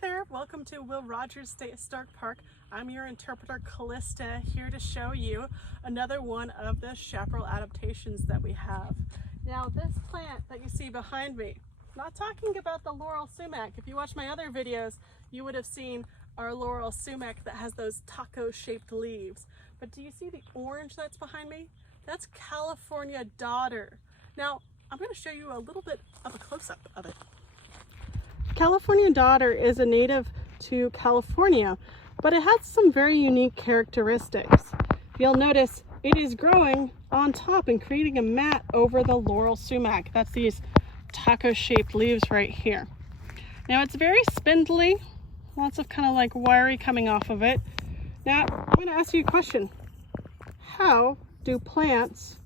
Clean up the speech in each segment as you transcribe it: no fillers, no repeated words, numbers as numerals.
there, welcome to Will Rogers State Historic Park. I'm your interpreter Callista, here to show you another one of the chaparral adaptations that we have. Now this plant that you see behind me, not talking about the laurel sumac. If you watch my other videos, you would have seen our laurel sumac that has those taco shaped leaves. But do you see the orange that's behind me? That's California Dodder. Now I'm going to show you a little bit of a close-up of it. California Dodder is a native to California, but it has some very unique characteristics. You'll notice it is growing on top and creating a mat over the laurel sumac. That's these taco-shaped leaves right here. Now it's very spindly, lots of kind of like wiry coming off of it. Now I'm going to ask you a question. How do plants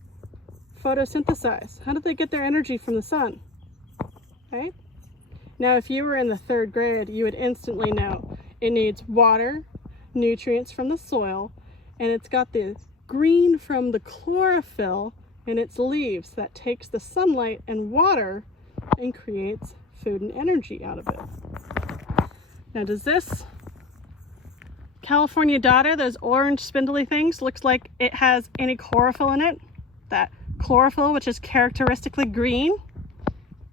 photosynthesize? How do they get their energy from the sun? Right? Now, if you were in the 3rd grade, you would instantly know it needs water, nutrients from the soil, and it's got the green from the chlorophyll in its leaves that takes the sunlight and water and creates food and energy out of it. Now, does this California Dodder, those orange spindly things, looks like it has any chlorophyll in it? That chlorophyll, which is characteristically green?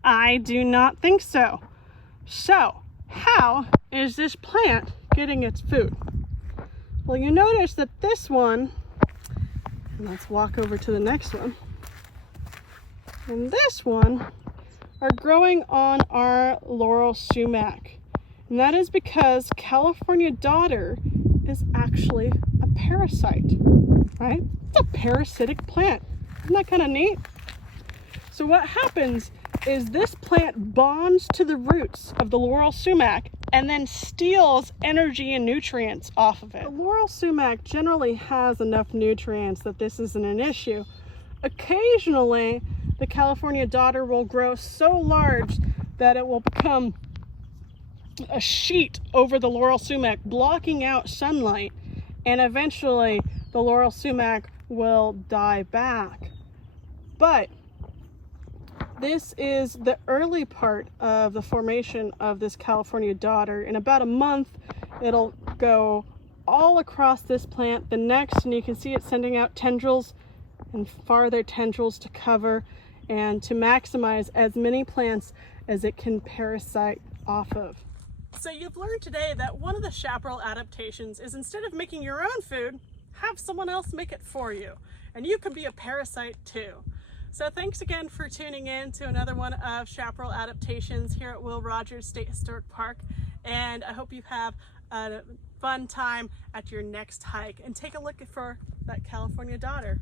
I do not think so. So, how is this plant getting its food? Well, you notice that this one, and let's walk over to the next one, and this one are growing on our laurel sumac. And that is because California Dodder is actually a parasite, right? It's a parasitic plant. Isn't that kind of neat? So what happens is this plant bonds to the roots of the laurel sumac and then steals energy and nutrients off of it. The laurel sumac generally has enough nutrients that this isn't an issue. Occasionally, the California Dodder will grow so large that it will become a sheet over the laurel sumac, blocking out sunlight, and eventually the laurel sumac will die back. But this is the early part of the formation of this California Dodder. In about a month, it'll go all across this plant, the next, and you can see it sending out tendrils and farther tendrils to cover and to maximize as many plants as it can parasite off of. So you've learned today that one of the chaparral adaptations is, instead of making your own food, have someone else make it for you. And you can be a parasite too. So thanks again for tuning in to another one of Chaparral Adaptations here at Will Rogers State Historic Park. And I hope you have a fun time at your next hike, and take a look for that California Dodder.